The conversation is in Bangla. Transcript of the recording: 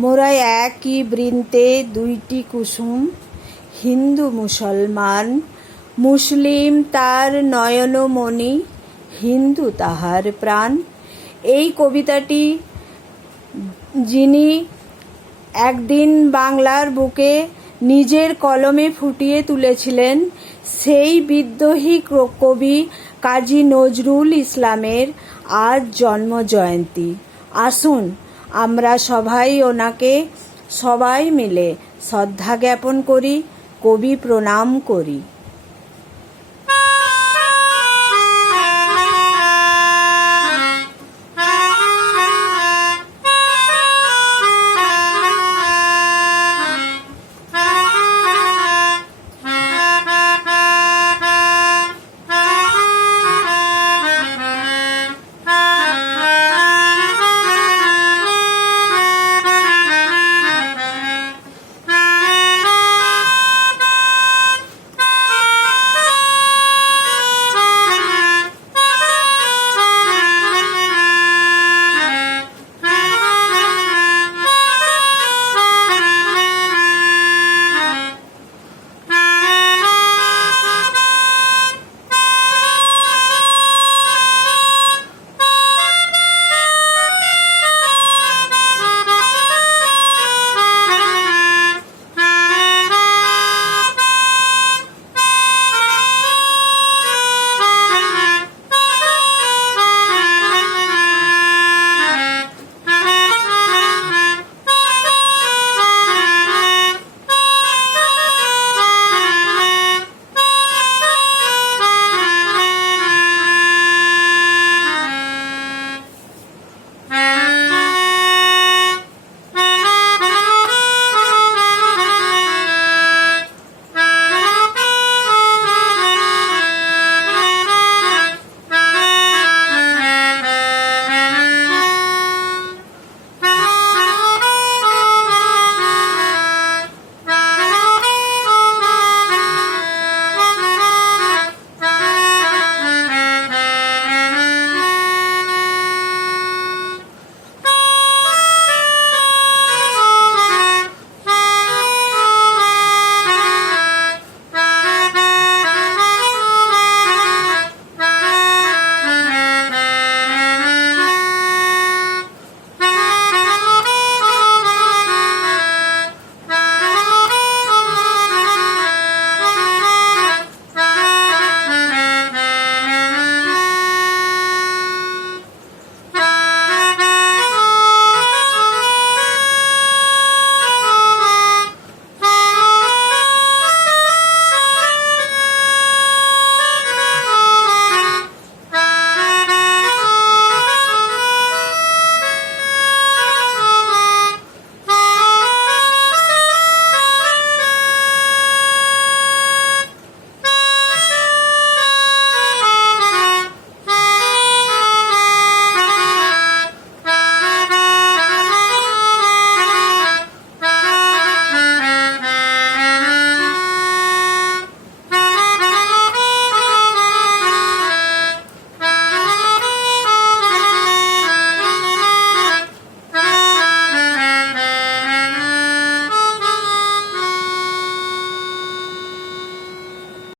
মোরা একই বৃন্তে দুইটি কুসুম, হিন্দু মুসলমান, মুসলিম তার নয়নমণি, হিন্দু তাহার প্রাণ। এই কবিতাটি যিনি একদিন বাংলার বুকে নিজের কলমে ফুটিয়ে তুলেছিলেন, সেই বিদ্রোহী কবি কাজী নজরুল ইসলামের আজ জন্মজয়ন্তী। আসুন আমরা সবাই ওনাকে সবাই মিলে শ্রদ্ধা জ্ঞাপন করি, কবি প্রণাম করি।